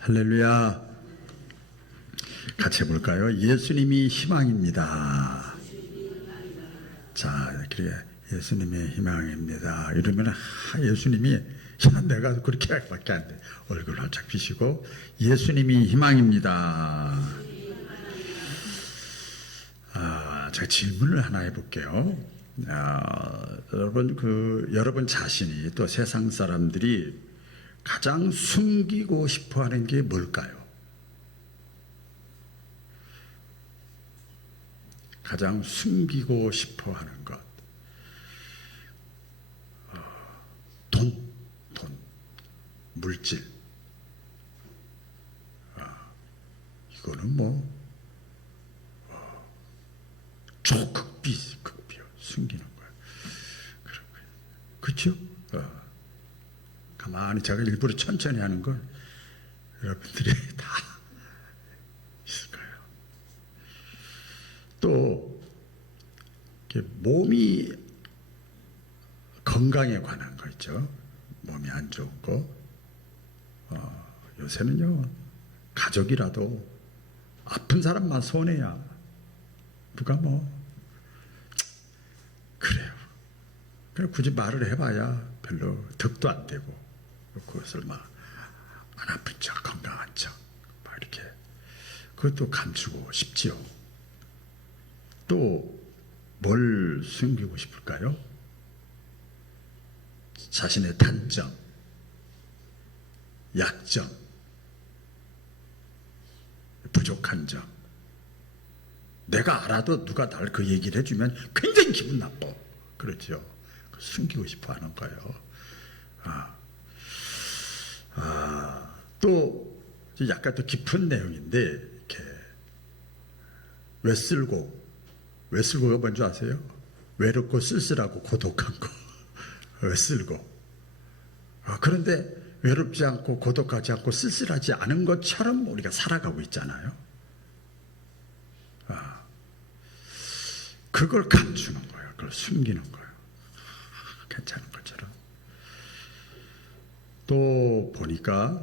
할렐루야. 같이 해볼까요? 예수님이 희망입니다. 자, 그래. 예수님의 희망입니다. 이러면 예수님이 내가 그렇게밖에 안 돼. 얼굴 활짝 피시고 예수님이 희망입니다. 제가 질문을 하나 해볼게요. 여러분 자신이 또 세상 사람들이 가장 숨기고 싶어하는 게 뭘까요? 가장 숨기고 싶어하는 것, 돈, 물질. 이거는 극비요 숨기는 거예요. 그렇죠? 가만히 제가 일부러 천천히 하는 건 여러분들이 다 있을 거예요. 또 몸이 건강에 관한 거 있죠. 몸이 안 좋은 거. 요새는요, 가족이라도 아픈 사람만 손해야. 누가 그래요. 그냥 굳이 말을 해봐야 별로 득도 안 되고, 그것을 안 아픈 척, 건강한 척, 이렇게. 그것도 감추고 싶지요. 또 뭘 숨기고 싶을까요? 자신의 단점, 약점, 부족한 점. 내가 알아도 누가 날 그 얘기를 해주면 굉장히 기분 나빠. 그렇죠? 숨기고 싶어 하는 거예요. 또 약간 더 깊은 내용인데, 이렇게 외슬고가 뭔지 아세요? 외롭고 쓸쓸하고 고독한 거. 외슬고. 그런데 외롭지 않고 고독하지 않고 쓸쓸하지 않은 것처럼 우리가 살아가고 있잖아요. 그걸 감추는 거예요. 그걸 숨기는 거예요. 괜찮은 것처럼. 또 보니까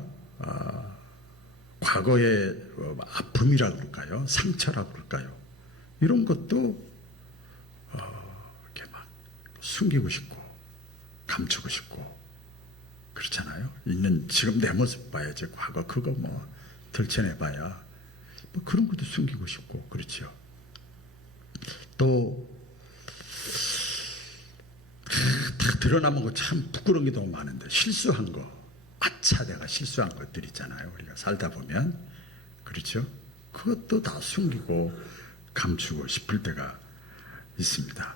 과거의 아픔이라고 그럴까요? 상처라고 그럴까요? 이런 것도 이렇게 숨기고 싶고 감추고 싶고 그렇잖아요. 있는 지금 내 모습 봐야지 과거 그거 들춰내봐야 그런 것도 숨기고 싶고 그렇죠. 또 다 드러나는 거 참 부끄러운 게 너무 많은데 실수한 거, 아차 내가 실수한 것들 있잖아요. 우리가 살다 보면 그렇죠. 그것도 다 숨기고 감추고 싶을 때가 있습니다.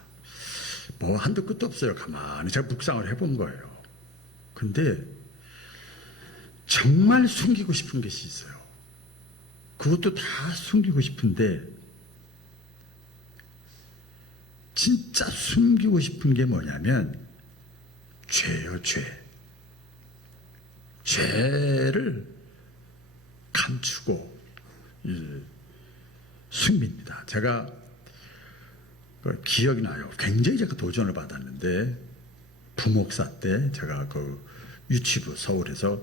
한도 끝도 없어요. 가만히 제가 묵상을 해본 거예요. 근데 정말 숨기고 싶은 것이 있어요. 그것도 다 숨기고 싶은데 진짜 숨기고 싶은 게 뭐냐면 죄요, 죄. 죄를 감추고 숨깁니다. 제가 기억이 나요. 굉장히 제가 도전을 받았는데 부목사 때 제가 유치부 서울에서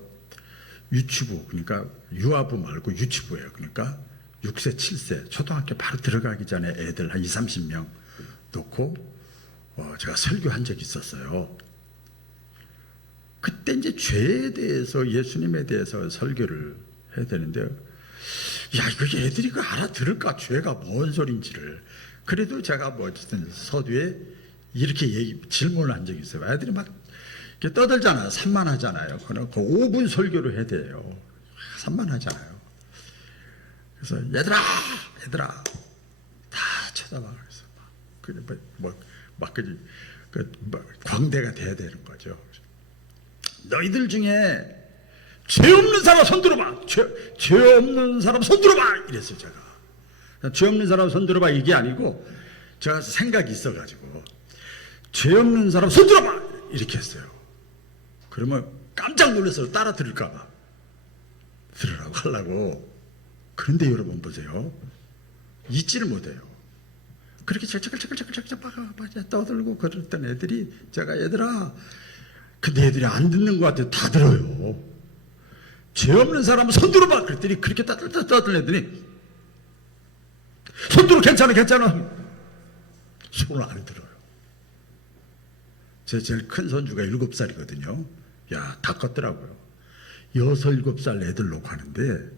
유치부 그러니까 유아부 말고 유치부예요. 그러니까 6세, 7세 초등학교 바로 들어가기 전에 애들 한 20, 30명 놓고 제가 설교한 적이 있었어요. 그때 이제 죄에 대해서 예수님에 대해서 설교를 해야 되는데 이거 애들이 알아들을까? 죄가 뭔 소린지를. 그래도 제가 어쨌든 서두에 이렇게 질문을 한 적이 있어요. 애들이 막 이렇게 떠들잖아요. 산만하잖아요. 그 5분 설교를 해야 돼요. 산만하잖아요. 그래서 얘들아 다 쳐다봐. 그래서 광대가 돼야 되는 거죠. 너희들 중에 죄 없는 사람 손 들어봐. 죄 없는 사람 손 들어봐. 이랬어요, 제가. 죄 없는 사람 손 들어봐 이게 아니고 제가 생각이 있어가지고 죄 없는 사람 손 들어봐 이렇게 했어요. 그러면 깜짝 놀라서 따라 들을까봐 들으라고 하려고. 그런데 여러분 보세요. 잊지를 못해요. 그렇게 찰짝찰짝찰짝찰짝 떠들고 그랬던 애들이 제가 얘들아 근데 애들이 안 듣는 것 같아요. 다 들어요. 죄 없는 사람은 손 들어봐. 그랬더니 그렇게 따들따들했더니 손 들어. 괜찮아 손을 안 들어요. 제 제일 큰 손주가 7살이거든요. 야, 다 컸더라고요. 6, 7살 애들 놓고 하는데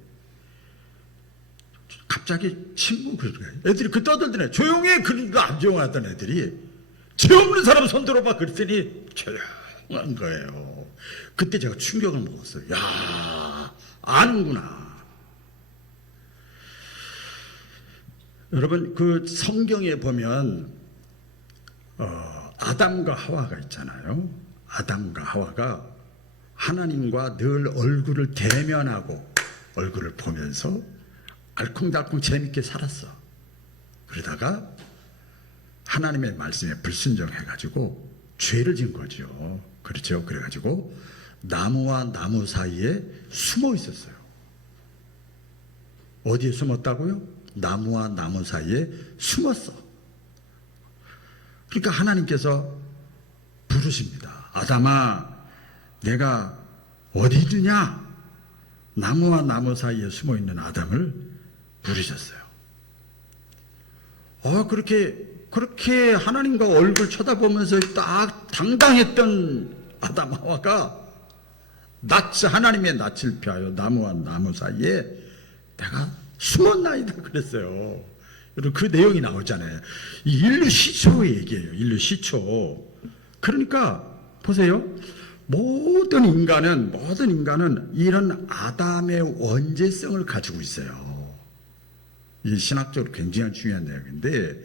갑자기 친구 그러더래. 애들이 그 떠들더래. 조용해. 그러니까 안 조용하던 애들이 죄 없는 사람 손 들어봐. 그랬더니 조용한 거예요. 그때 제가 충격을 먹었어요. 야, 아는구나. 여러분, 그 성경에 보면 아담과 하와가 있잖아요. 아담과 하와가 하나님과 늘 얼굴을 대면하고 얼굴을 보면서 알콩달콩 재밌게 살았어. 그러다가 하나님의 말씀에 불순종해가지고 죄를 지은 거죠. 그렇죠. 그래가지고 나무와 나무 사이에 숨어 있었어요. 어디에 숨었다고요? 나무와 나무 사이에 숨었어. 그러니까 하나님께서 부르십니다. 아담아, 내가 어디 있느냐? 나무와 나무 사이에 숨어 있는 아담을 부르셨어요. 그렇게 하나님과 얼굴 쳐다보면서 딱 당당했던 아담 하와가 하나님의 낯을 피하여 나무와 나무 사이에 내가 숨었나이다 그랬어요. 여러분, 그 내용이 나오잖아요. 이 인류 시초의 얘기예요. 인류 시초. 그러니까 보세요. 모든 인간은 이런 아담의 원죄성을 가지고 있어요. 이 신학적으로 굉장히 중요한 내용인데,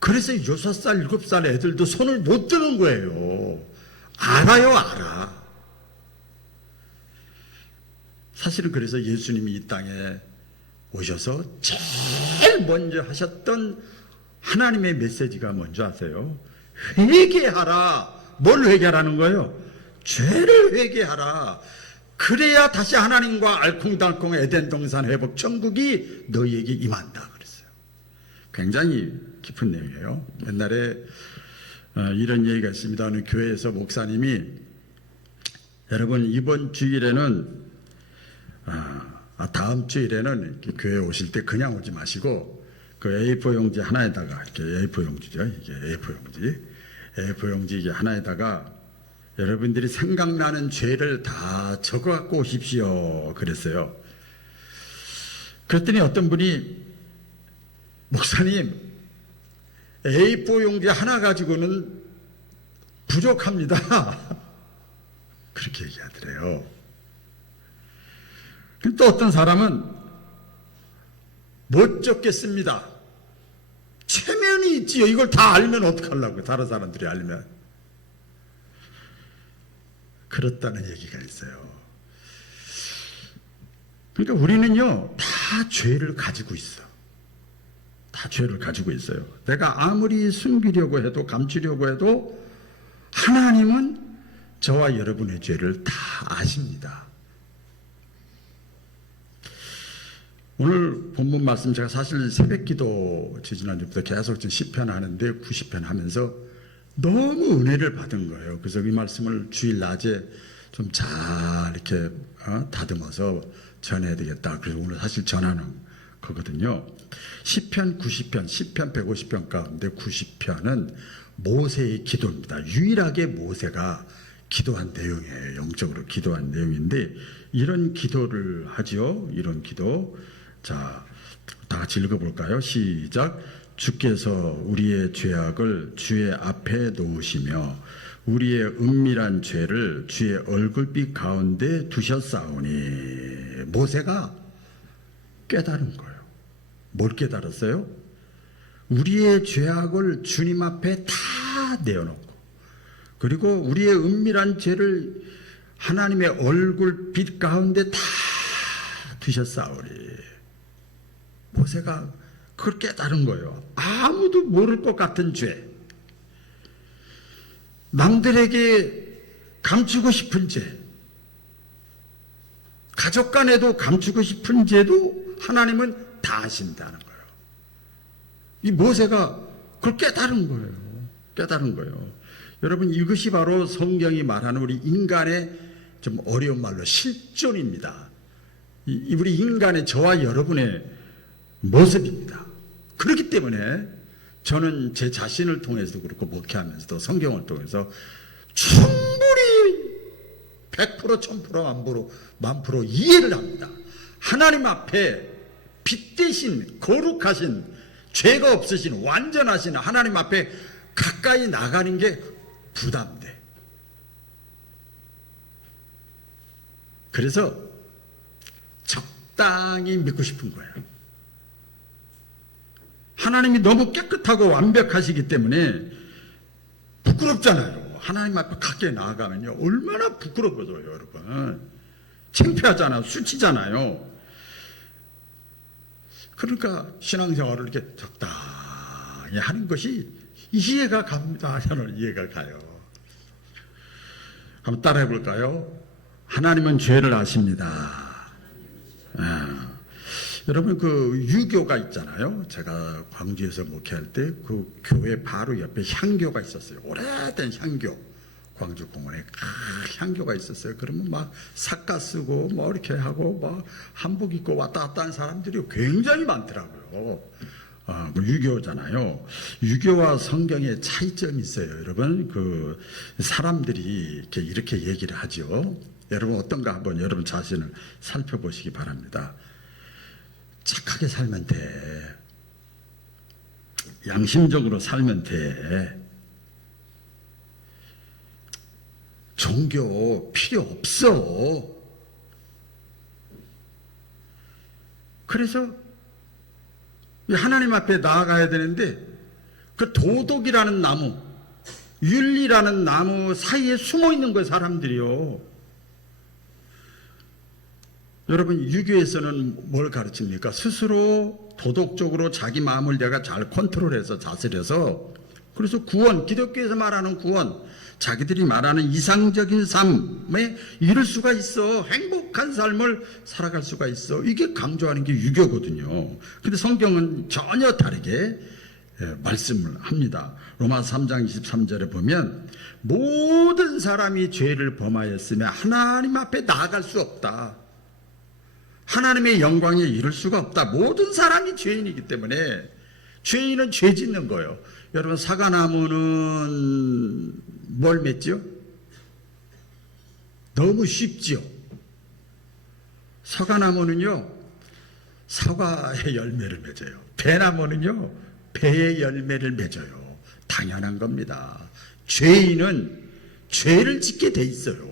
그래서 6살, 7살 애들도 손을 못 드는 거예요. 알아. 사실은 그래서 예수님이 이 땅에 오셔서 제일 먼저 하셨던 하나님의 메시지가 뭔지 아세요? 회개하라. 뭘 회개하라는 거예요? 죄를 회개하라. 그래야 다시 하나님과 알콩달콩 에덴 동산 회복 천국이 너희에게 임한다 그랬어요. 굉장히 깊은 내용이에요. 옛날에 이런 얘기가 있습니다. 어느 교회에서 목사님이, 여러분 이번 주일에는 다음 주일에는 교회 오실 때 그냥 오지 마시고 그 A4 용지 하나에다가, 이렇게 A4 용지죠. 이게 A4 용지 이게 하나에다가 여러분들이 생각나는 죄를 다 적어 갖고 오십시오 그랬어요. 그랬더니 어떤 분이, 목사님 A4 용지 하나 가지고는 부족합니다 그렇게 얘기하더래요. 또 어떤 사람은 못 적겠습니다. 체면이 있지요. 이걸 다 알면 어떡하려고, 다른 사람들이 알면. 그렇다는 얘기가 있어요. 그러니까 우리는요, 다 죄를 가지고 있어. 다 죄를 가지고 있어요. 내가 아무리 숨기려고 해도, 감추려고 해도 하나님은 저와 여러분의 죄를 다 아십니다. 오늘 본문 말씀, 제가 사실 새벽기도 지지난주부터 계속 시편 하는데 90편 하면서 너무 은혜를 받은 거예요. 그래서 이 말씀을 주일 낮에 좀 잘 이렇게 다듬어서 전해야 되겠다. 그래서 오늘 사실 전하는 거거든요. 시편 90편, 시편 150편 가운데 90편은 모세의 기도입니다. 유일하게 모세가 기도한 내용이에요. 영적으로 기도한 내용인데, 이런 기도를 하죠. 이런 기도. 자, 다 같이 읽어볼까요? 시작. 주께서 우리의 죄악을 주의 앞에 놓으시며 우리의 은밀한 죄를 주의 얼굴빛 가운데 두셨사오니. 모세가 깨달은 거예요. 뭘 깨달았어요? 우리의 죄악을 주님 앞에 다 내어놓고, 그리고 우리의 은밀한 죄를 하나님의 얼굴빛 가운데 다 두셨사오니. 모세가 그걸 깨달은 거예요. 아무도 모를 것 같은 죄, 남들에게 감추고 싶은 죄, 가족 간에도 감추고 싶은 죄도 하나님은 다 아신다는 거예요. 이 모세가 그걸 깨달은 거예요. 깨달은 거예요. 여러분, 이것이 바로 성경이 말하는 우리 인간의 좀 어려운 말로 실존입니다. 우리 인간의 저와 여러분의 모습입니다. 그렇기 때문에 저는 제 자신을 통해서도 그렇고 목회하면서도 성경을 통해서 충분히 100% 1000% 만 프로 이해를 합니다. 하나님 앞에 빛 대신 거룩하신 죄가 없으신 완전하신 하나님 앞에 가까이 나가는 게 부담돼. 그래서 적당히 믿고 싶은 거예요. 하나님이 너무 깨끗하고 완벽하시기 때문에 부끄럽잖아요. 하나님 앞에 가까이 나아가면요 얼마나 부끄러워져요, 여러분. 창피하잖아요. 수치잖아요. 그러니까 신앙생활을 이렇게 적당히 하는 것이 이해가 갑니다. 저는 이해가 가요. 한번 따라해 볼까요? 하나님은 죄를 아십니다. 여러분 그 유교가 있잖아요. 제가 광주에서 목회할 때 그 교회 바로 옆에 향교가 있었어요. 오래된 향교. 광주 공원에 향교가 있었어요. 그러면 막 삿가 쓰고 뭐 이렇게 하고 막 한복 입고 왔다 갔다 하는 사람들이 굉장히 많더라고요. 유교잖아요. 유교와 성경의 차이점이 있어요. 여러분 그 사람들이 이렇게 얘기를 하죠. 여러분 어떤가 한번 여러분 자신을 살펴보시기 바랍니다. 착하게 살면 돼. 양심적으로 살면 돼. 종교 필요 없어. 그래서 하나님 앞에 나아가야 되는데 그 도덕이라는 나무, 윤리라는 나무 사이에 숨어 있는 거예요, 사람들이요. 여러분 유교에서는 뭘 가르칩니까? 스스로 도덕적으로 자기 마음을 내가 잘 컨트롤해서 다스려서, 그래서 구원, 기독교에서 말하는 구원, 자기들이 말하는 이상적인 삶에 이룰 수가 있어. 행복한 삶을 살아갈 수가 있어. 이게 강조하는 게 유교거든요. 근데 성경은 전혀 다르게 말씀을 합니다. 로마서 3장 23절에 보면 모든 사람이 죄를 범하였으며 하나님 앞에 나아갈 수 없다. 하나님의 영광에 이를 수가 없다. 모든 사람이 죄인이기 때문에 죄인은 죄 짓는 거예요. 여러분 사과나무는 뭘 맺죠? 너무 쉽지요. 사과나무는요 사과의 열매를 맺어요. 배나무는요 배의 열매를 맺어요. 당연한 겁니다. 죄인은 죄를 짓게 돼 있어요.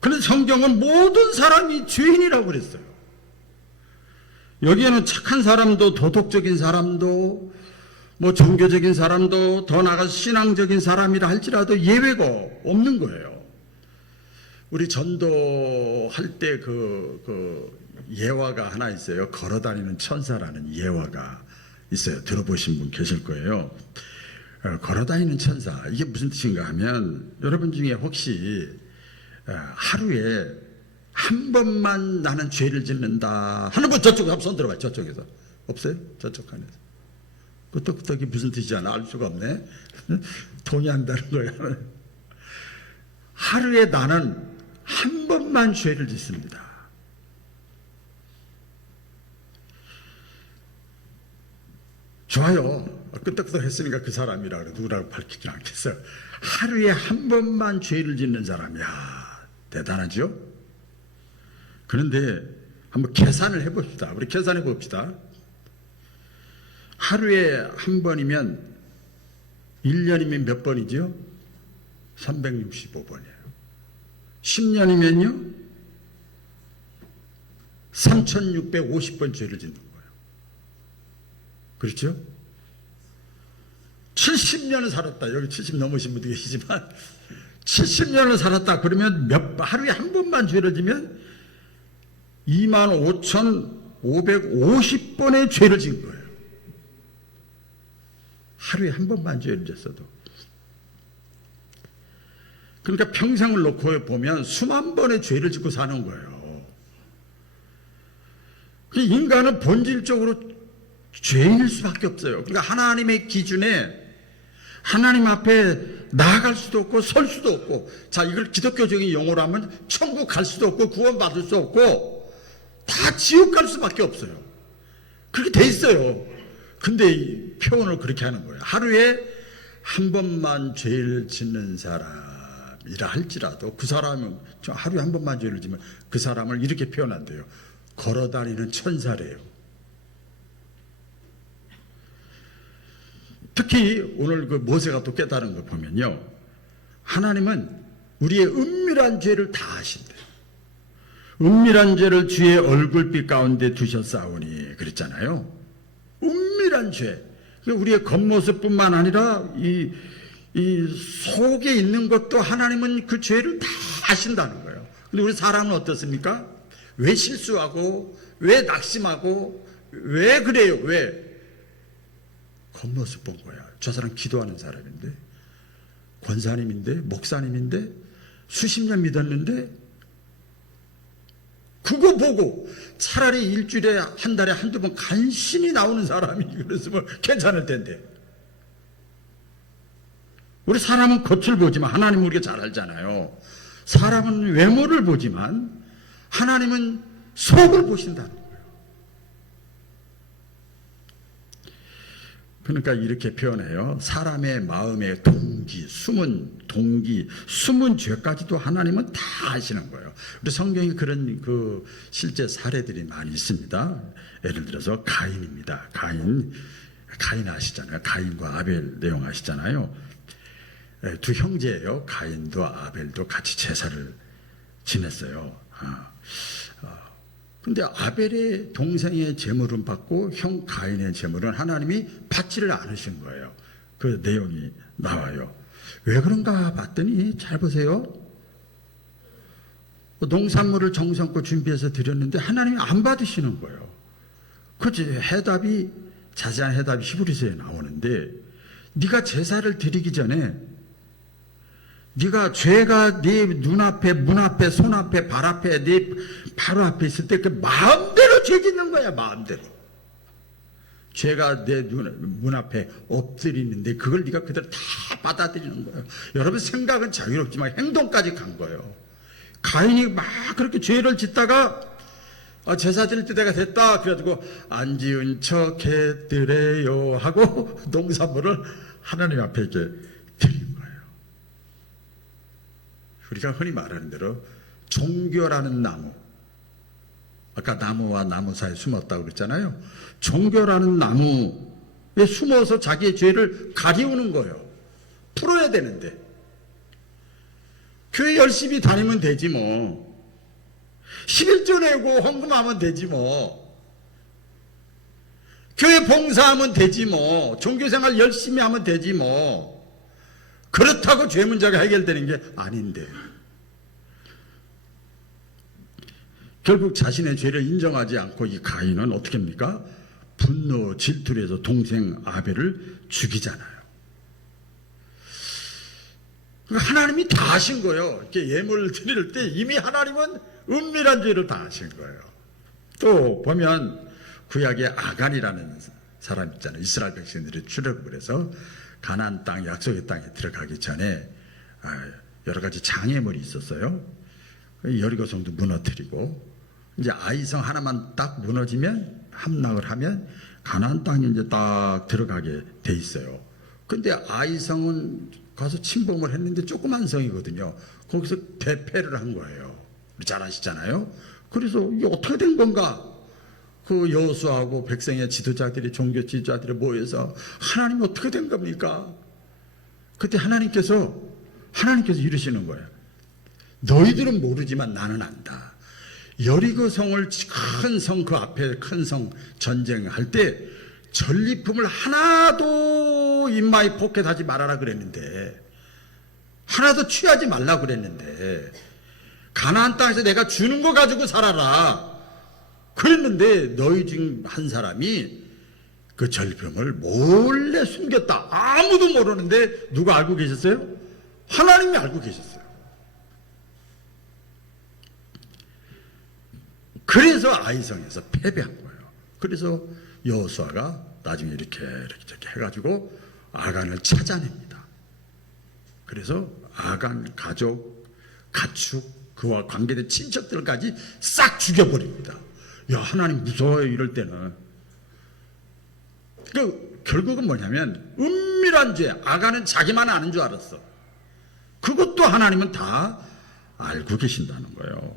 그런데 성경은 모든 사람이 죄인이라고 그랬어요. 여기에는 착한 사람도 도덕적인 사람도 뭐 종교적인 사람도 더 나아가서 신앙적인 사람이라 할지라도 예외가 없는 거예요. 우리 전도할 때 그 예화가 하나 있어요. 걸어다니는 천사라는 예화가 있어요. 들어보신 분 계실 거예요. 걸어다니는 천사, 이게 무슨 뜻인가 하면 여러분 중에 혹시 하루에 한 번만 나는 죄를 짓는다 하는 분 저쪽에 한번 손 들어봐요. 저쪽에서 없어요? 저쪽 안에서. 끄떡끄떡이 무슨 뜻이지 않아? 알 수가 없네. 동의한다는 거야. 하루에 나는 한 번만 죄를 짓습니다. 좋아요. 끄떡끄떡 했으니까 그 사람이라 누구라고 밝히지 않겠어요. 하루에 한 번만 죄를 짓는 사람이야. 대단하죠? 그런데 한번 계산을 해봅시다. 우리 계산해 봅시다. 하루에 한 번이면 1년이면 몇 번이죠? 365번이에요. 10년이면요? 3650번 죄를 짓는 거예요. 그렇죠? 70년을 살았다. 여기 70 넘으신 분도 계시지만 70년을 살았다. 그러면 하루에 한 번만 죄를 지면 25,550번의 죄를 진 거예요. 하루에 한 번만 죄를 졌어도. 그러니까 평생을 놓고 보면 수만 번의 죄를 짓고 사는 거예요. 인간은 본질적으로 죄일 수밖에 없어요. 그러니까 하나님의 기준에 하나님 앞에 나아갈 수도 없고 설 수도 없고, 자, 이걸 기독교적인 용어로 하면 천국 갈 수도 없고 구원받을 수 없고 다 지옥 갈 수밖에 없어요. 그렇게 돼 있어요. 근데 이 표현을 그렇게 하는 거예요. 하루에 한 번만 죄를 짓는 사람이라 할지라도 그 사람은 하루에 한 번만 죄를 지면 그 사람을 이렇게 표현한대요. 걸어다니는 천사래요. 특히 오늘 그 모세가 또 깨달은 거 보면요, 하나님은 우리의 은밀한 죄를 다 아신대요. 은밀한 죄를 주의 얼굴빛 가운데 두셨사오니 그랬잖아요. 은밀한 죄, 우리의 겉모습뿐만 아니라 이 속에 있는 것도 하나님은 그 죄를 다 아신다는 거예요. 근데 우리 사람은 어떻습니까? 왜 실수하고 왜 낙심하고 왜 그래요? 왜? 겉모습 본 거야. 저 사람 기도하는 사람인데, 권사님인데, 목사님인데, 수십 년 믿었는데, 그거 보고 차라리 일주일에 한 달에 한두 번 간신히 나오는 사람이 그랬으면 괜찮을 텐데. 우리 사람은 겉을 보지만 하나님은 우리가 잘 알잖아요. 사람은 외모를 보지만 하나님은 속을 보신다는 거예요. 그러니까 이렇게 표현해요. 사람의 마음의 숨은 죄까지도 하나님은 다 아시는 거예요. 우리 성경에 그런 그 실제 사례들이 많이 있습니다. 예를 들어서 가인입니다. 가인 아시잖아요. 가인과 아벨 내용 아시잖아요. 두 형제예요. 가인도 아벨도 같이 제사를 지냈어요. 근데 아벨의 동생의 제물은 받고 형 가인의 제물은 하나님이 받지를 않으신 거예요. 그 내용이 나와요. 왜 그런가 봤더니 잘 보세요. 농산물을 정성껏 준비해서 드렸는데 하나님이 안 받으시는 거예요. 그치? 자세한 해답이 히브리서에 나오는데, 네가 제사를 드리기 전에 네가 죄가 네 눈앞에, 문 앞에, 손 앞에, 발 앞에, 네 바로 앞에 있을 때 그 마음대로 죄 짓는 거야. 마음대로. 죄가 내 문 앞에 엎드리는데 그걸 네가 그대로 다 받아들이는 거예요. 여러분, 생각은 자유롭지만 행동까지 간 거예요. 가인이 막 그렇게 죄를 짓다가 제사 드릴 때 내가 됐다 그래가지고 안 지은 척 해드려요 하고 농산물을 하나님 앞에 이렇게 드린 거예요. 우리가 흔히 말하는 대로 종교라는 나무, 아까 나무와 나무 사이에 숨었다고 그랬잖아요. 종교라는 나무에 숨어서 자기의 죄를 가리우는 거예요. 풀어야 되는데. 교회 열심히 다니면 되지 뭐. 11조 내고 헌금하면 되지 뭐. 교회 봉사하면 되지 뭐. 종교생활 열심히 하면 되지 뭐. 그렇다고 죄 문제가 해결되는 게 아닌데, 결국 자신의 죄를 인정하지 않고 이 가인은 어떻게 합니까? 분노, 질투를 해서 동생 아벨을 죽이잖아요. 하나님이 다 아신 거예요. 이렇게 예물을 드릴 때 이미 하나님은 은밀한 죄를 다 아신 거예요. 또 보면 구약의 아간이라는 사람 있잖아요. 이스라엘 백성들이 출애굽을 해서 가나안 땅, 약속의 땅에 들어가기 전에 여러 가지 장애물이 있었어요. 여리고성도 무너뜨리고, 이제 아이성 하나만 딱 무너지면, 함락을 하면 가나안 땅에 이제 딱 들어가게 돼 있어요. 근데 아이성은 가서 침범을 했는데 조그만 성이거든요. 거기서 대패를 한 거예요. 잘 아시잖아요. 그래서 이게 어떻게 된 건가? 그 여호수아하고 백성의 지도자들이, 종교 지도자들이 모여서 하나님 어떻게 된 겁니까? 그때 하나님께서 이러시는 거예요. 너희들은 모르지만 나는 안다. 여리고 성을, 큰 성, 그 앞에 큰 성 전쟁할 때 전리품을 하나도 인마에 포켓하지 말아라 그랬는데, 하나도 취하지 말라 그랬는데, 가나안 땅에서 내가 주는 거 가지고 살아라 그랬는데, 너희 중 한 사람이 그 전리품을 몰래 숨겼다. 아무도 모르는데 누가 알고 계셨어요? 하나님이 알고 계셨어요. 그래서 아이성에서 패배한 거예요. 그래서 여호수아가 나중에 이렇게 해가지고 아간을 찾아냅니다. 그래서 아간 가족, 가축, 그와 관계된 친척들까지 싹 죽여버립니다. 야, 하나님 무서워요, 이럴 때는. 결국은 뭐냐면 은밀한 죄, 아간은 자기만 아는 줄 알았어. 그것도 하나님은 다 알고 계신다는 거예요.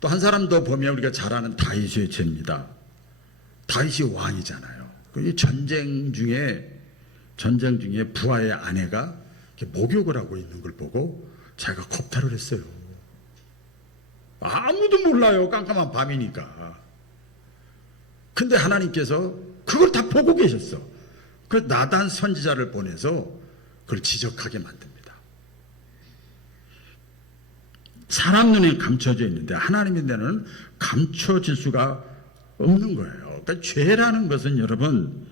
또 한 사람 더 보면 우리가 잘 아는 다윗의 죄입니다. 다윗이 왕이잖아요. 이 전쟁 중에 부하의 아내가 목욕을 하고 있는 걸 보고 자기가 겁탈을 했어요. 아무도 몰라요. 깜깜한 밤이니까. 근데 하나님께서 그걸 다 보고 계셨어. 그 나단 선지자를 보내서 그걸 지적하게 만듭니다. 사람 눈에 감춰져 있는데 하나님의 눈에는 감춰질 수가 없는 거예요. 그러니까 죄라는 것은 여러분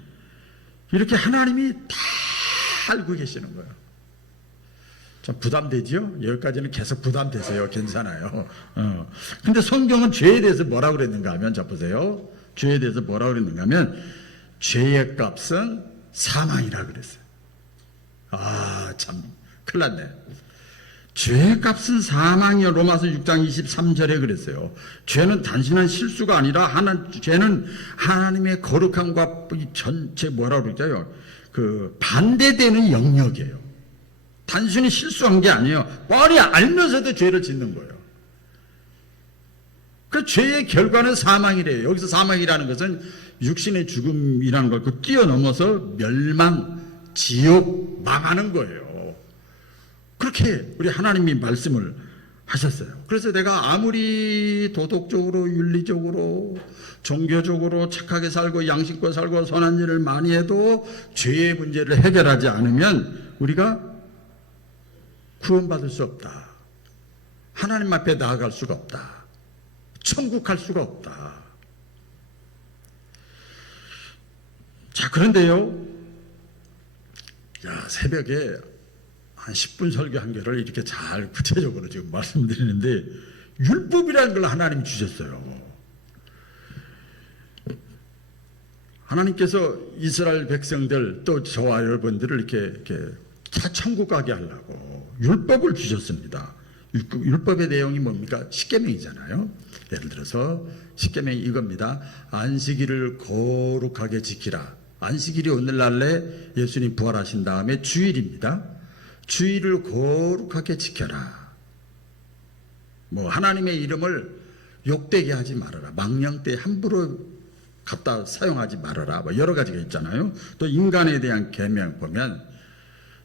이렇게 하나님이 다 알고 계시는 거예요. 좀 부담되지요? 여기까지는 계속 부담되세요. 괜찮아요. 근데 성경은 죄에 대해서 뭐라고 그랬는가 하면, 자 보세요. 죄에 대해서 뭐라고 그랬는가 하면, 죄의 값은 사망이라 그랬어요. 아, 참, 큰일 났네. 죄의 값은 사망이요. 로마서 6장 23절에 그랬어요. 죄는 단순한 실수가 아니라, 죄는 하나님의 거룩함과 전체 뭐라고 그러죠? 반대되는 영역이에요. 단순히 실수한 게 아니에요. 뻔히 알면서도 죄를 짓는 거예요. 그 죄의 결과는 사망이래요. 여기서 사망이라는 것은 육신의 죽음이라는 걸 뛰어넘어서 멸망, 지옥, 망하는 거예요. 그렇게 우리 하나님이 말씀을 하셨어요. 그래서 내가 아무리 도덕적으로, 윤리적으로, 종교적으로 착하게 살고 양심껏 살고 선한 일을 많이 해도 죄의 문제를 해결하지 않으면 우리가 구원받을 수 없다. 하나님 앞에 나아갈 수가 없다. 천국 갈 수가 없다. 자, 그런데요. 야, 새벽에 한 10분 설교한 거를 이렇게 잘 구체적으로 지금 말씀드리는데 율법이라는 걸 하나님이 주셨어요. 하나님께서 이스라엘 백성들 또 저와 여러분들을 이렇게 다 천국 가게 하려고 율법을 주셨습니다. 율법의 내용이 뭡니까? 십계명이잖아요. 예를 들어서 십계명이 이겁니다. 안식일을 거룩하게 지키라. 안식일이 오늘날에 예수님 부활하신 다음에 주일입니다. 주일을 거룩하게 지켜라. 하나님의 이름을 욕되게 하지 말아라. 망령 때 함부로 갖다 사용하지 말아라. 여러 가지가 있잖아요. 또 인간에 대한 계명 보면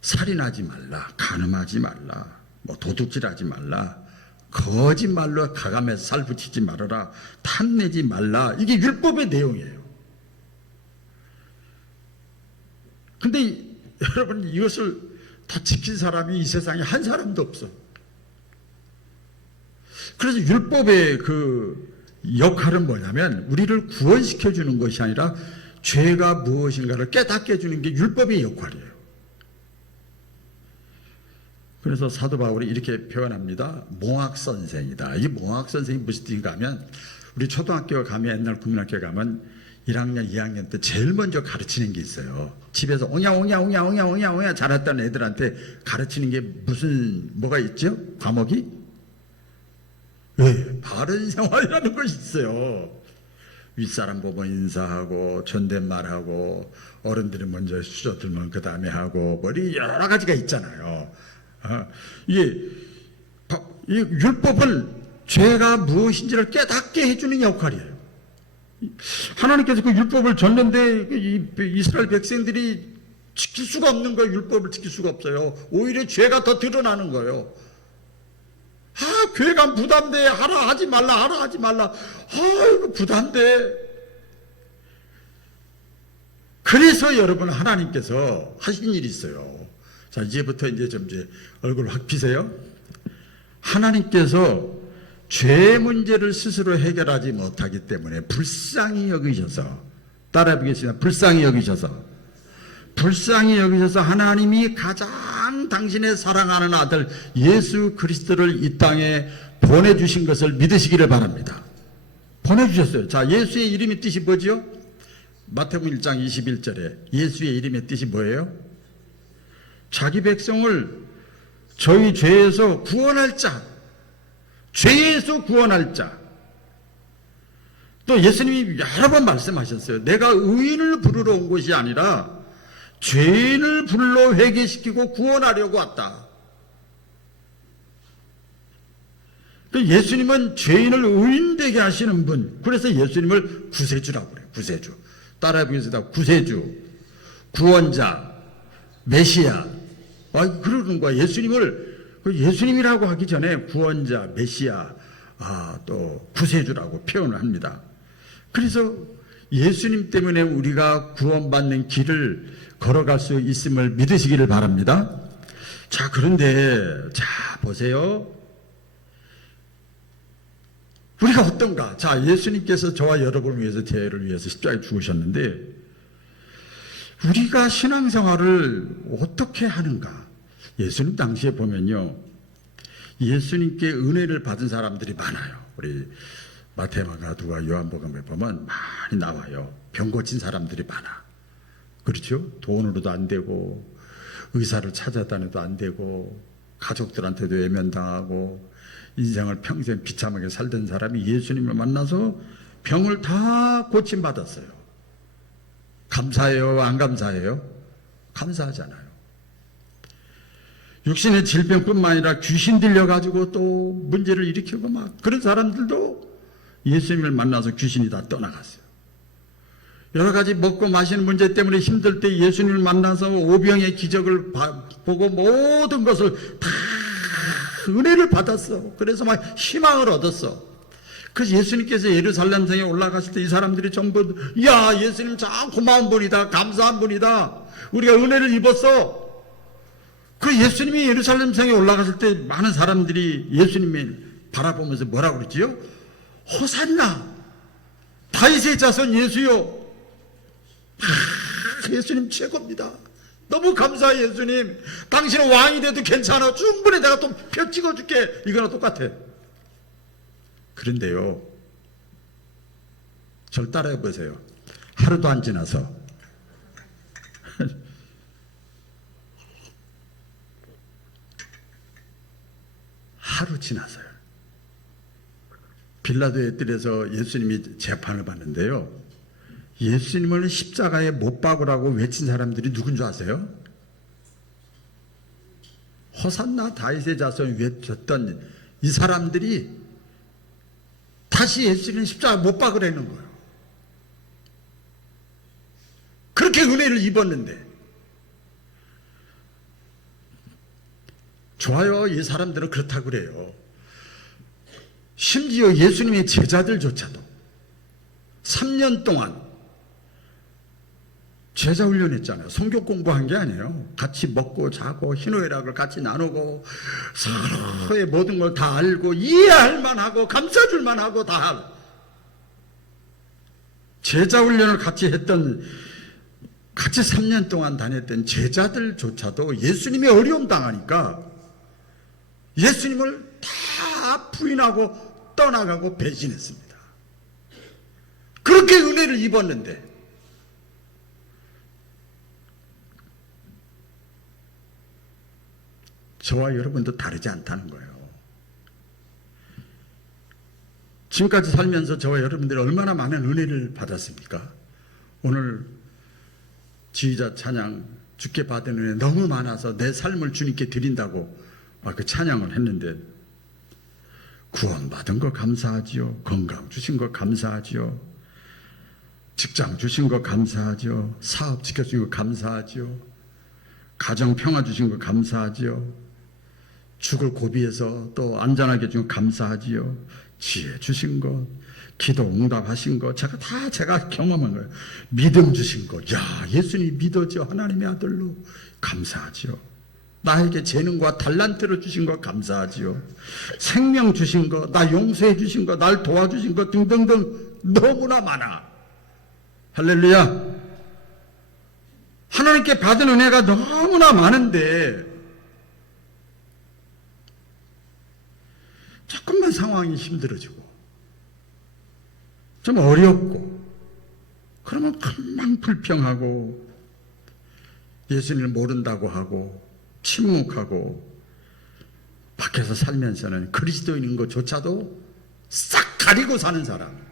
살인하지 말라, 간음하지 말라, 도둑질하지 말라, 거짓말로 가감해서 살 붙이지 말아라, 탐내지 말라. 이게 율법의 내용이에요. 근데 여러분 이것을 다 지킨 사람이 이 세상에 한 사람도 없어. 그래서 율법의 역할은 뭐냐면 우리를 구원시켜 주는 것이 아니라 죄가 무엇인가를 깨닫게 해주는 게 율법의 역할이에요. 그래서 사도 바울이 이렇게 표현합니다. 몽학선생이다. 이 몽학선생이 무슨 뜻인가 하면 우리 초등학교 가면 옛날 국민학교 가면 1학년, 2학년 때 제일 먼저 가르치는 게 있어요. 집에서 옹야 잘했던 애들한테 가르치는 게 뭐가 있죠? 과목이? 네, 바른 생활이라는 것이 있어요. 윗사람 보고 인사하고 존댓말하고 어른들이 먼저 수저들면 그 다음에 하고 여러 가지가 있잖아요. 이 율법은 죄가 무엇인지를 깨닫게 해주는 역할이에요. 하나님께서 그 율법을 줬는데 이스라엘 백성들이 지킬 수가 없는 거예요. 율법을 지킬 수가 없어요. 오히려 죄가 더 드러나는 거예요. 교회 가면 부담돼. 하라 하지 말라. 이거 부담돼. 그래서 여러분 하나님께서 하신 일이 있어요. 자, 이제부터 이제 얼굴 확 피세요. 하나님께서 죄 문제를 스스로 해결하지 못하기 때문에 불쌍히 여기셔서, 따라해 보겠습니다. 불쌍히 여기셔서 하나님이 가장 당신의 사랑하는 아들 예수 그리스도를 이 땅에 보내주신 것을 믿으시기를 바랍니다. 보내주셨어요. 자, 예수의 이름의 뜻이 뭐죠? 마태복음 1장 21절에 예수의 이름의 뜻이 뭐예요? 자기 백성을 저희 죄에서 구원할 자, 죄에서 구원할 자. 또 예수님이 여러 번 말씀하셨어요. 내가 의인을 부르러 온 것이 아니라 죄인을 불러 회개시키고 구원하려고 왔다. 예수님은 죄인을 의인되게 하시는 분. 그래서 예수님을 구세주라고 그래요. 구세주. 따라해 보겠습니다. 구세주, 구원자, 메시아. 그러는 거야. 예수님이라고 하기 전에 구원자, 메시아, 또 구세주라고 표현을 합니다. 그래서 예수님 때문에 우리가 구원받는 길을 걸어갈 수 있음을 믿으시기를 바랍니다. 자, 그런데 보세요. 우리가 어떤가? 자, 예수님께서 저와 여러분을 위해서, 죄를 위해서 십자가에 죽으셨는데 우리가 신앙생활을 어떻게 하는가? 예수님 당시에 보면요, 예수님께 은혜를 받은 사람들이 많아요. 우리 마태마가 누가 요한복음에 보면 많이 나와요. 병 고친 사람들이 많아. 그렇죠? 돈으로도 안 되고, 의사를 찾아다녀도 안 되고, 가족들한테도 외면당하고, 인생을 평생 비참하게 살던 사람이 예수님을 만나서 병을 다 고침받았어요. 감사해요? 안 감사해요? 감사하잖아요. 육신의 질병뿐만 아니라 귀신 들려가지고 또 문제를 일으키고 막 그런 사람들도 예수님을 만나서 귀신이 다 떠나갔어요. 여러 가지 먹고 마시는 문제 때문에 힘들 때 예수님을 만나서 오병의 기적을 보고 모든 것을 다 은혜를 받았어. 그래서 막 희망을 얻었어. 그래서 예수님께서 예루살렘 성에 올라가실 때 이 사람들이 전부 야, 예수님 참 고마운 분이다, 감사한 분이다, 우리가 은혜를 입었어. 그 예수님이 예루살렘 성에 올라가실 때 많은 사람들이 예수님을 바라보면서 뭐라고 그랬지요? 호산나, 다윗의 자손 예수요. 예수님 최고입니다. 너무 감사해. 예수님, 당신은 왕이 돼도 괜찮아. 충분히 내가 또 표 찍어줄게. 이거랑 똑같아. 그런데요, 절 따라해 보세요. 하루도 안 지나서 하루 지나서요, 빌라도의 뜰에서 예수님이 재판을 받는데요, 예수님을 십자가에 못 박으라고 외친 사람들이 누군 줄 아세요? 호산나 다윗의 자손 외쳤던 이 사람들이 다시 예수님 십자가에 못 박으라는 거예요. 그렇게 은혜를 입었는데. 좋아요. 이 사람들은 그렇다고 그래요. 심지어 예수님의 제자들조차도 3년 동안 제자 훈련했잖아요. 성경 공부한 게 아니에요. 같이 먹고 자고 희노애락을 같이 나누고 서로의 모든 걸 다 알고 이해할 만하고 감싸줄 만하고 다 제자 훈련을 같이 했던, 같이 3년 동안 다녔던 제자들조차도 예수님이 어려움 당하니까 예수님을 다 부인하고 떠나가고 배신했습니다. 그렇게 은혜를 입었는데 저와 여러분도 다르지 않다는 거예요. 지금까지 살면서 저와 여러분들이 얼마나 많은 은혜를 받았습니까? 오늘 지휘자 찬양, 주께 받은 은혜 너무 많아서 내 삶을 주님께 드린다고 그 찬양을 했는데, 구원받은 거 감사하지요. 건강 주신 거 감사하지요. 직장 주신 거 감사하지요. 사업 지켜주신 거 감사하지요. 가정 평화 주신 거 감사하지요. 죽을 고비에서 또 안전하게 주신 거 감사하지요. 지혜 주신 것, 기도 응답하신 것, 제가 경험한 거예요. 믿음 주신 것, 야, 예수님 믿어져 하나님의 아들로 감사하지요. 나에게 재능과 달란트를 주신 것 감사하지요. 생명 주신 것, 나 용서해 주신 것, 날 도와주신 것 등등등 너무나 많아. 할렐루야. 하나님께 받은 은혜가 너무나 많은데 조금만 상황이 힘들어지고 좀 어렵고 그러면 금방 불평하고 예수님을 모른다고 하고 침묵하고 밖에서 살면서는 그리스도인인 것조차도 싹 가리고 사는 사람.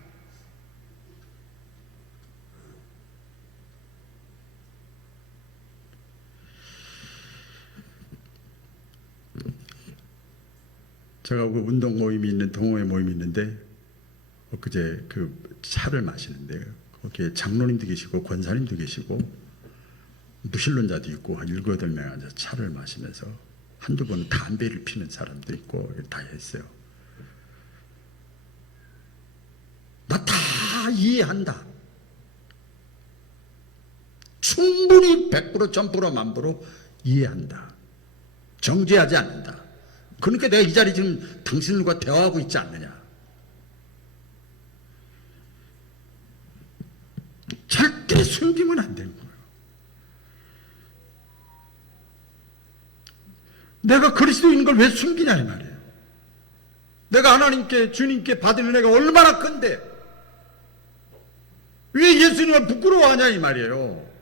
제가 그 운동 모임이 있는 동호회 모임이 있는데 엊그제 그 차를 마시는데 거기에 장로님도 계시고 권사님도 계시고 무신론자도 있고 한 7, 8명 앉아서 차를 마시면서 한두 번은 담배를 피는 사람도 있고 다 했어요. 나 다 이해한다. 충분히 100% 1000% 만%로 이해한다. 정죄하지 않는다. 그러니까 내가 이 자리 지금 당신들과 대화하고 있지 않느냐. 절대 숨기면 안 되는 거예요. 내가 그리스도인 걸 왜 숨기냐 이 말이에요. 내가 하나님께 주님께 받은 은혜가 얼마나 큰데 왜 예수님을 부끄러워하냐 이 말이에요.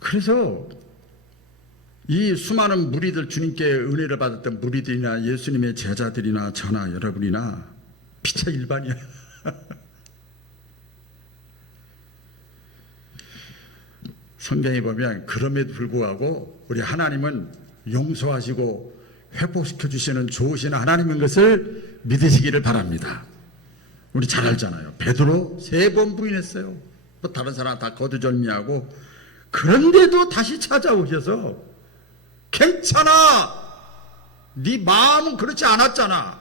그래서 이 수많은 무리들, 주님께 은혜를 받았던 무리들이나 예수님의 제자들이나 저나 여러분이나 피차 일반이야. 성경에 보면 그럼에도 불구하고 우리 하나님은 용서하시고 회복시켜 주시는 좋으신 하나님인 것을 믿으시기를 바랍니다. 우리 잘 알잖아요. 베드로 3번 부인했어요. 뭐 다른 사람 다 거두절미하고 그런데도 다시 찾아오셔서 괜찮아. 네 마음은 그렇지 않았잖아.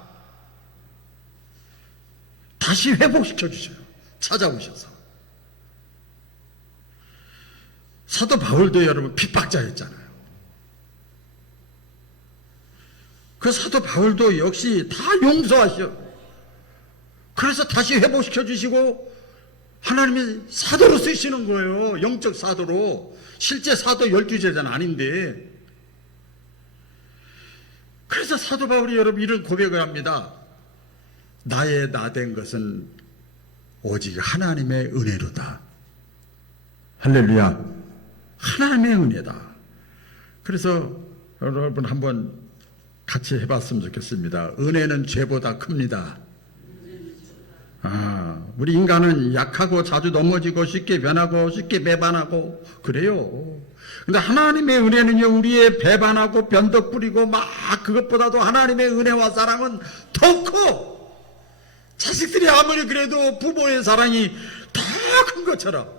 다시 회복시켜 주셔요. 찾아오셔서. 사도 바울도 여러분 핍박자였잖아요. 그 사도 바울도 역시 다 용서하셔. 그래서 다시 회복시켜 주시고 하나님이 사도로 쓰시는 거예요. 영적 사도로. 실제 사도 12제자는 아닌데. 그래서 사도 바울이 여러분 이런 고백을 합니다. 나의 나된 것은 오직 하나님의 은혜로다. 할렐루야. 하나님의 은혜다. 그래서 여러분 한번 같이 해봤으면 좋겠습니다. 은혜는 죄보다 큽니다. 우리 인간은 약하고 자주 넘어지고 쉽게 변하고 쉽게 배반하고 그래요. 근데 하나님의 은혜는요, 우리의 배반하고 변덕 부리고 막 그것보다도 하나님의 은혜와 사랑은 더 커. 자식들이 아무리 그래도 부모의 사랑이 더 큰 것처럼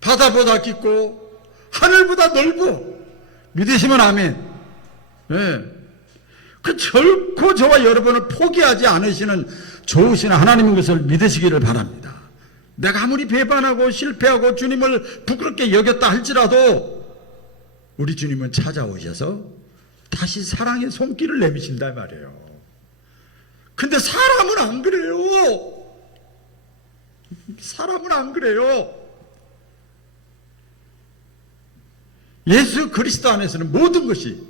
바다보다 깊고 하늘보다 넓고 믿으시면 아멘. 네. 그 결코 저와 여러분을 포기하지 않으시는 좋으신 하나님인 것을 믿으시기를 바랍니다. 내가 아무리 배반하고 실패하고 주님을 부끄럽게 여겼다 할지라도 우리 주님은 찾아오셔서 다시 사랑의 손길을 내미신단 말이에요. 근데 사람은 안 그래요. 사람은 안 그래요. 예수 그리스도 안에서는 모든 것이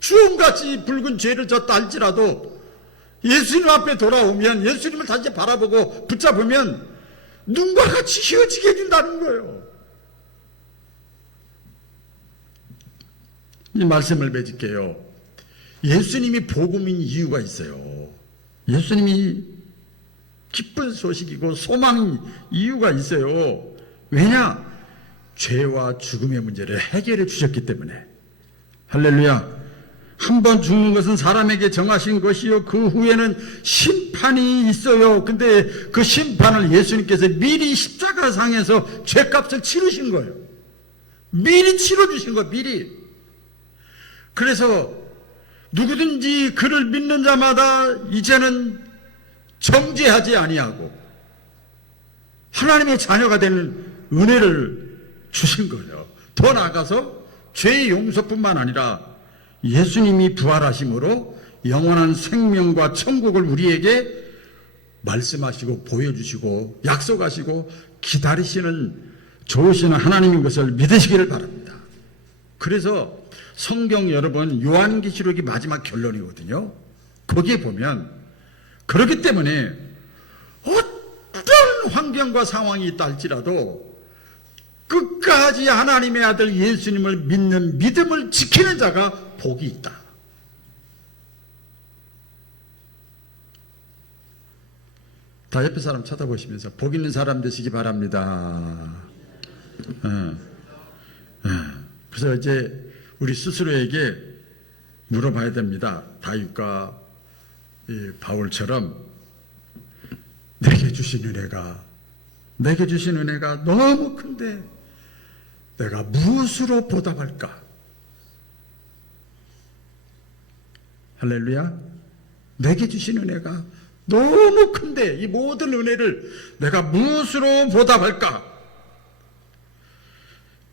주홍같이 붉은 죄를 졌다 할지라도 예수님 앞에 돌아오면 예수님을 다시 바라보고 붙잡으면 눈과 같이 휘어지게 해준다는 거예요. 이 말씀을 맺을게요. 예수님이 복음인 이유가 있어요. 예수님이 기쁜 소식이고 소망인 이유가 있어요. 왜냐? 죄와 죽음의 문제를 해결해 주셨기 때문에. 할렐루야. 한 번 죽는 것은 사람에게 정하신 것이요, 그 후에는 심판이 있어요. 근데 그 심판을 예수님께서 미리 십자가상에서 죄값을 치르신 거예요. 미리 치러주신 거예요. 미리. 그래서 누구든지 그를 믿는 자마다 이제는 정죄하지 아니하고 하나님의 자녀가 되는 은혜를 주신 거예요. 더 나아가서 죄의 용서뿐만 아니라 예수님이 부활하심으로 영원한 생명과 천국을 우리에게 말씀하시고 보여주시고 약속하시고 기다리시는 좋으신 하나님인 것을 믿으시기를 바랍니다. 그래서 성경 여러분 요한계시록이 마지막 결론이거든요. 거기에 보면 그렇기 때문에 어떤 환경과 상황이 있다 할지라도 끝까지 하나님의 아들 예수님을 믿는 믿음을 지키는 자가 복이 있다. 다 옆에 사람 쳐다보시면서 복 있는 사람 되시기 바랍니다. 그래서 이제 우리 스스로에게 물어봐야 됩니다. 다윗과 바울처럼 내게 주신 은혜가 너무 큰데 내가 무엇으로 보답할까? 할렐루야. 내게 주신 은혜가 너무 큰데 이 모든 은혜를 내가 무엇으로 보답할까?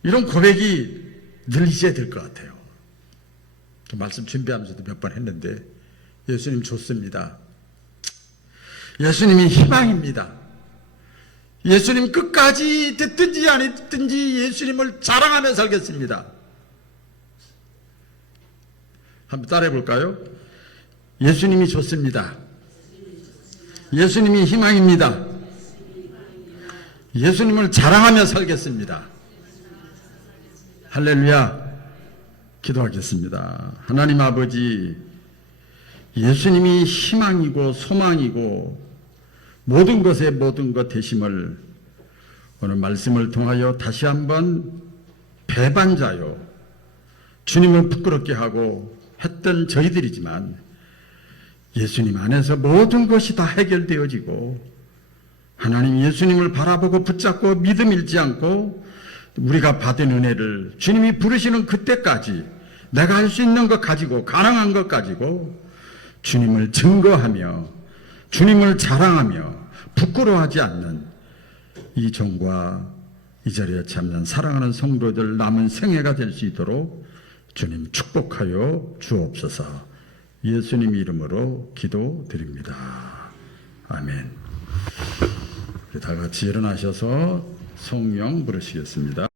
이런 고백이 늘 있어야 될 것 같아요. 말씀 준비하면서도 몇 번 했는데 예수님 좋습니다. 예수님이 희망입니다. 예수님 끝까지 듣든지 안 듣든지 예수님을 자랑하며 살겠습니다. 한번 따라해 볼까요? 예수님이 좋습니다. 예수님이 희망입니다. 예수님을 자랑하며 살겠습니다. 할렐루야. 기도하겠습니다. 하나님 아버지, 예수님이 희망이고 소망이고 모든 것의 모든 것 되심을 오늘 말씀을 통하여 다시 한번 배반자요, 주님을 부끄럽게 하고 했던 저희들이지만 예수님 안에서 모든 것이 다 해결되어지고 하나님 예수님을 바라보고 붙잡고 믿음 잃지 않고 우리가 받은 은혜를 주님이 부르시는 그때까지 내가 할 수 있는 것 가지고 가능한 것 가지고 주님을 증거하며 주님을 자랑하며 부끄러워하지 않는 이 종과 이 자리에 참여한 사랑하는 성도들 남은 생애가 될 수 있도록 주님 축복하여 주옵소서. 예수님 이름으로 기도드립니다. 아멘. 우리 다 같이 일어나셔서 성령 부르시겠습니다.